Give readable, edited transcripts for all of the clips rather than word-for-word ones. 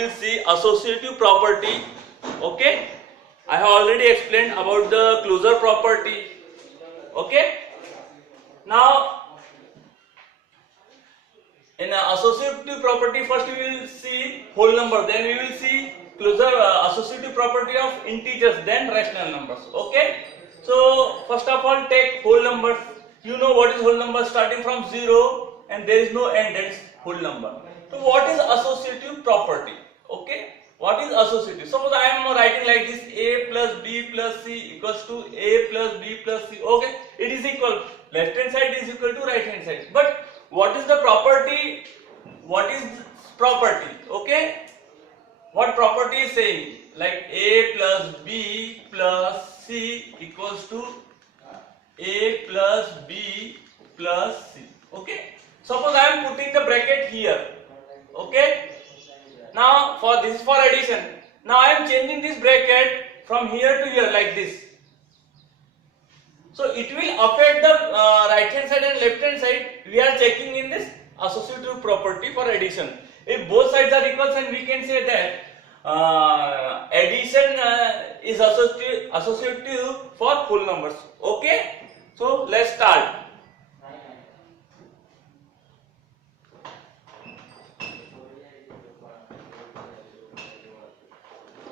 will see associative property. Okay, I have already explained about the closure property. Okay, now in associative property, first we will see whole number, then we will see closure associative property of integers, then rational numbers. Okay, so first of all take whole numbers. You know what is whole number? Starting from 0 and there is no end, that is whole number. So what is associative property? Okay, what is associative? Suppose I am writing like this: a plus b plus c equals to a plus b plus c. Okay, it is equal, left hand side is equal to right hand side. But what is the property? What is property? Okay, what property is saying? Like a plus b plus c equals to a plus b plus c. Okay, suppose I am putting the bracket here. Okay, now for this is for addition. Now I am changing this bracket from here to here like this. So it will affect the right hand side and left hand side. We are checking in this associative property for addition. If both sides are equal, then we can say that addition is associative for whole numbers. Okay, so let's start.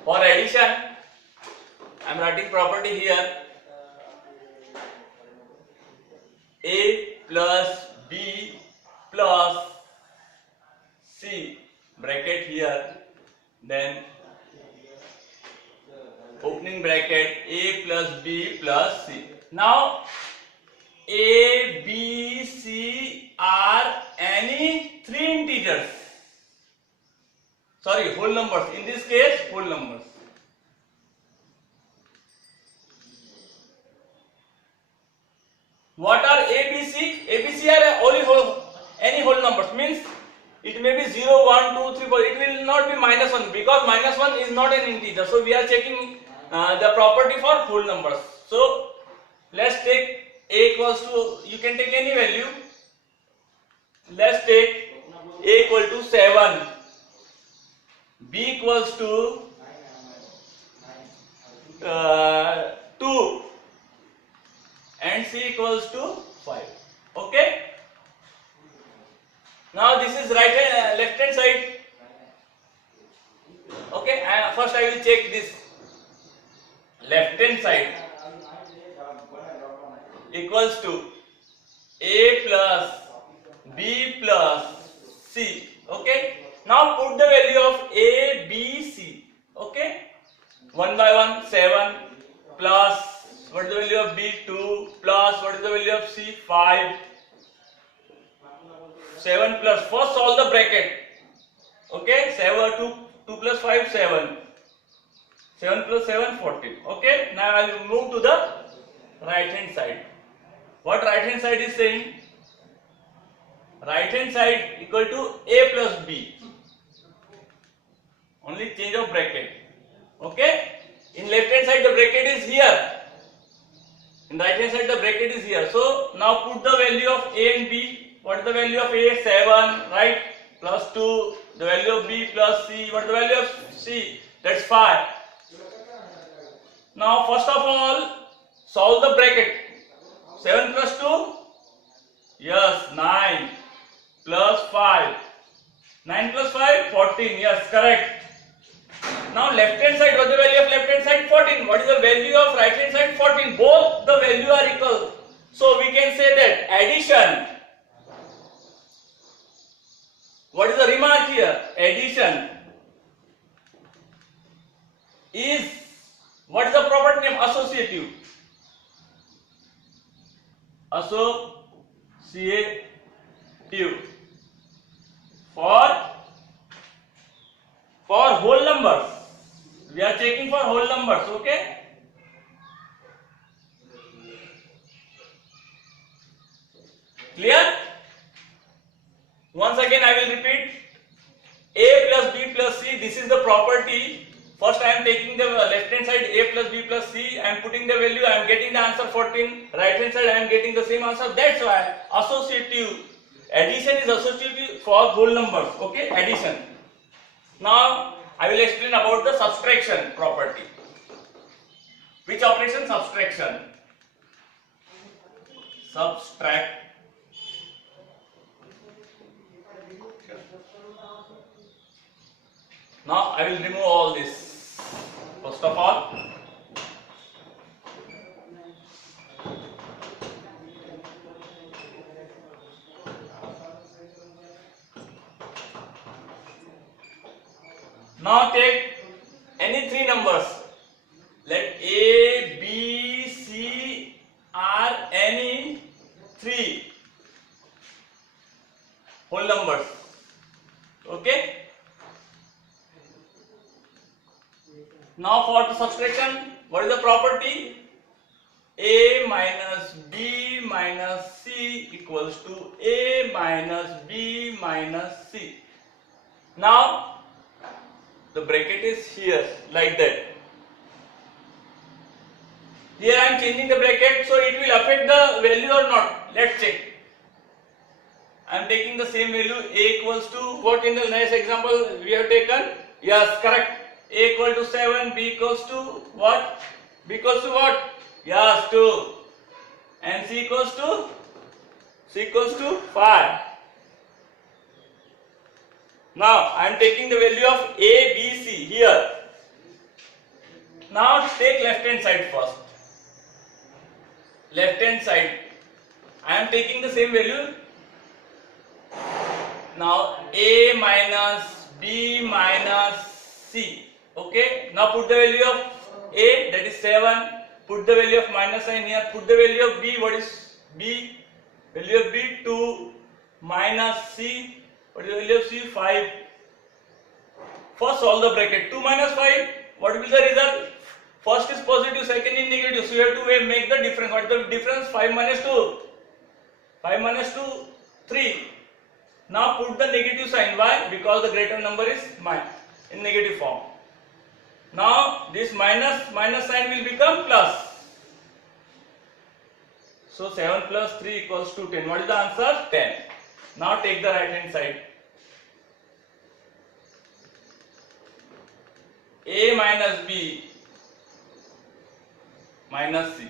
For addition, I am writing property here: a plus b plus c, bracket here, then opening bracket, a plus b plus c. Now a, b, c are any three integers. Sorry, whole numbers. In this case, whole numbers. What are a, b, c? A, b, c are only any whole numbers. Means it may be 0, 1, 2, 3, 4. It will not be -1 because -1 is not an integer. So we are checking the property for whole numbers. So let's take a equals to, you can take any value. Let's take a equal to 7, b equals to 2 and c equals to 5. Okay, now this is right hand left hand side. Okay, first I will check this left hand side equals to a plus b plus c. Okay, now put the value of a, b, c. Okay, 1 by 1, 7 plus what is the value of b, 2 plus what is the value of c, 5. 7 plus, first solve the bracket. Okay, 2 plus 5, 7. 7 plus 7, 14. Okay, now I will move to the right hand side. What right hand side is saying? Right hand side equal to a plus b. Only change of bracket. Okay, in left hand side the bracket is here, in right hand side the bracket is here. So now put the value of a and b. What is the value of a? 7, right? Plus 2. The value of b plus c. What is the value of c? That's 5. Now first of all solve the bracket. 7 plus 2, yes, 9 plus 5. 9 plus 5, 14. Yes, correct. Now left hand side, what is the value of left hand side? 14. What is the value of right hand side? 14. Both the value are equal. So we can say that addition. What is the remark here? Addition is, what is the property name? Associative. Associative for whole numbers. We are checking for whole numbers. Okay, clear? Once again I will repeat: a plus b plus c, this is the property. First I am taking the left hand side a plus b plus c, I am putting the value, I am getting the answer 14. Right hand side I am getting the same answer. That's why associative, addition is associative for whole numbers. Okay, addition. Now I will explain about the subtraction property. Which operation? Subtraction. Subtract. Now I will remove all this. First of all, now take any three numbers. Let A, B, C are any three whole numbers. Okay. Now for the subtraction, what is the property? A minus B minus C equals to A minus B minus C. Now the bracket is here like that. Here I am changing the bracket, so it will affect the value or not. Let's check. I am taking the same value. A equals to what in the next example we have taken? Yes, correct. A equal to 7, B equals to what? B equals to what? Yes, 2. And C equals to? C equals to 5. Now I am taking the value of A, B, C here. Now take left hand side first. Left hand side. I am taking the same value. Now A minus B minus C. Okay. Now put the value of A, that is 7. Put the value of minus sign here. Put the value of B. What is B? Value of B 2 minus C. What is the value of C? 5. First solve the bracket. 2 minus 5. What will be the result? First is positive, second is negative. So you have to make the difference. What is the difference? 5 minus 2. 5 minus 2, 3. Now put the negative sign. Why? Because the greater number is in negative form. Now this minus sign will become plus. So 7 plus 3 equals to 10. What is the answer? 10. Now take the right hand side. A minus B minus C.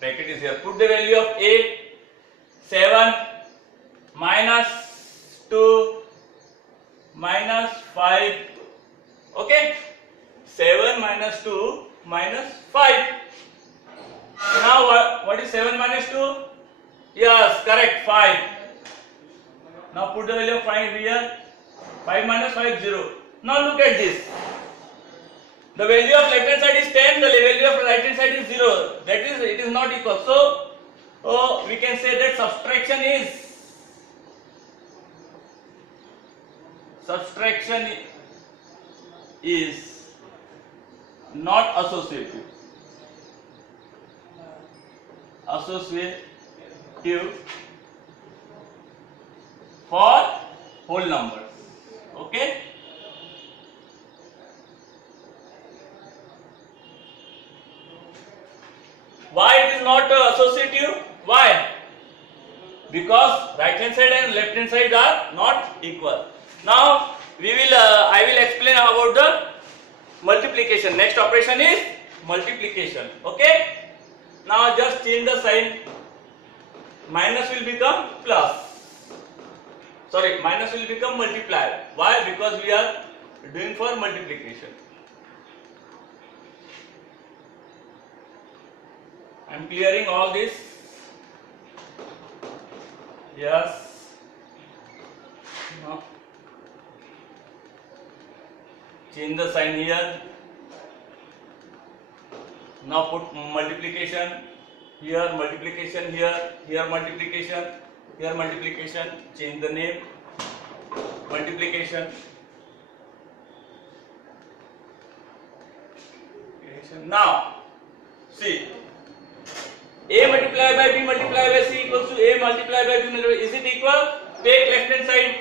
Bracket is here. Put the value of A, 7 minus 2 minus 5. Okay. 7 minus 2 minus 5. Now what is 7 minus 2? Yes, correct, 5. Now put the value of 5 here. 5 minus 5, 0. Now look at this. The value of left hand side is 10, the value of right hand side is 0. That is, it is not equal. So, we can say that subtraction is not associative. Associative for whole numbers. Okay. Why it is not associative? Why? Because right hand side and left hand side are not equal. Now I will explain about the multiplication. Next operation is multiplication. Okay. Now just change the sign. Minus will become plus. Sorry, minus will become multiply. Why? Because we are doing for multiplication. I am clearing all this. Yes. Now change the sign here. Now put multiplication here, multiplication here, here multiplication, here multiplication. Change the name. Multiplication. Now see. A multiplied by B multiplied by C equals to A multiplied by B multiplied by. Is it equal? Take left hand side.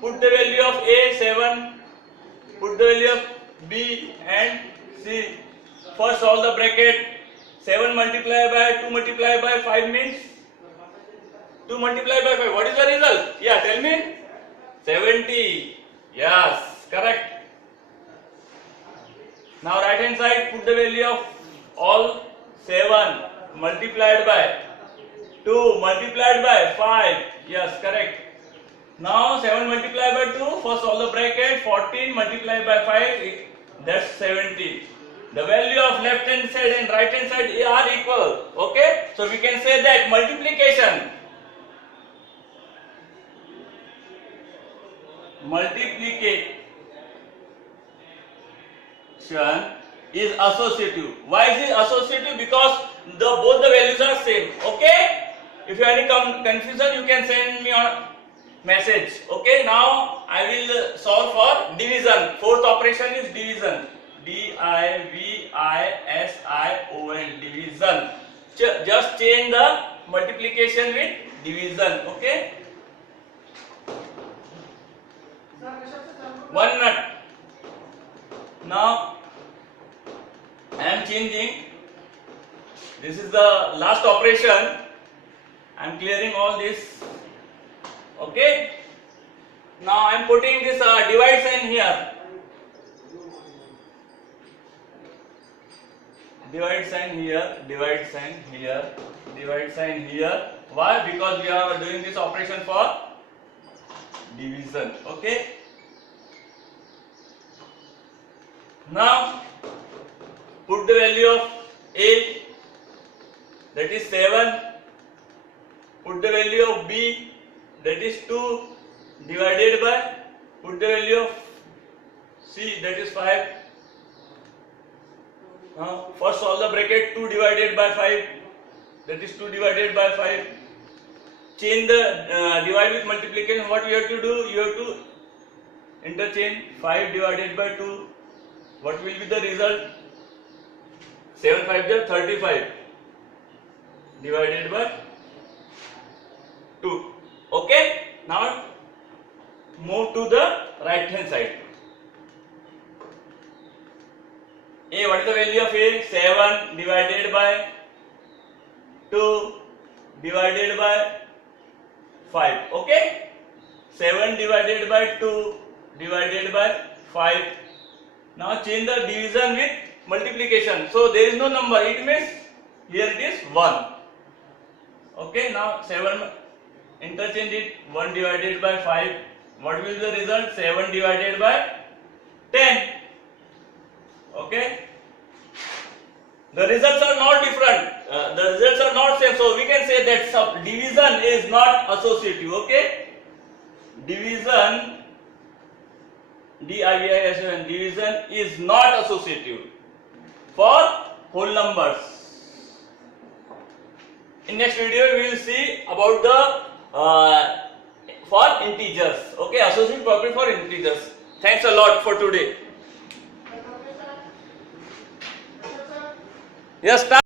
Put the value of A 7. Put the value of B and C. First solve the bracket. 7 multiplied by 2 multiplied by 5 means 2 multiplied by 5. What is the result? Yeah, tell me. 70. Yes, correct. Now right hand side, put the value of all 7 multiplied by 2 multiplied by 5. Yes, correct. Now 7 multiplied by 2, first solve the bracket, 14 multiplied by 5, that's 17. The value of left hand side and right hand side are equal. Okay, so we can say that multiplication is associative. Why is it associative? Because both the values are same. Okay, if you have any confusion, you can send me on message. Okay, now I will solve for division. Fourth operation is division. division, division. Just change the multiplication with division. Okay, 1 minute. Now I am changing. This is the last operation. I am clearing all this. Okay. Now I am putting this divide sign here. Divide sign here. Divide sign here. Divide sign here. Why? Because we are doing this operation for division. Okay. Now put the value of A, that is 7. Put the value of B, that is 2, divided by, put the value of C, that is 5. Now first solve the bracket, 2 divided by 5, that is 2 divided by 5. Change the divide with multiplication. What you have to do? You have to interchange 5 divided by 2. What will be the result? 7 5 is 35 divided by 2. Okay, now move to the right hand side. A, what is the value of A? 7 divided by 2 divided by 5. Okay, 7 divided by 2 divided by 5. Now change the division with multiplication. So there is no number. It means here it is 1. Okay. Now 7 interchange it. 1 divided by 5. What will be the result? 7 divided by 10. Okay. The results are not different. The results are not same. So we can say that division is not associative. Okay. Division. Division is not associative for whole numbers. In next video we will see about the for integers. Okay, associative property for integers. Thanks a lot for today. Yes, start.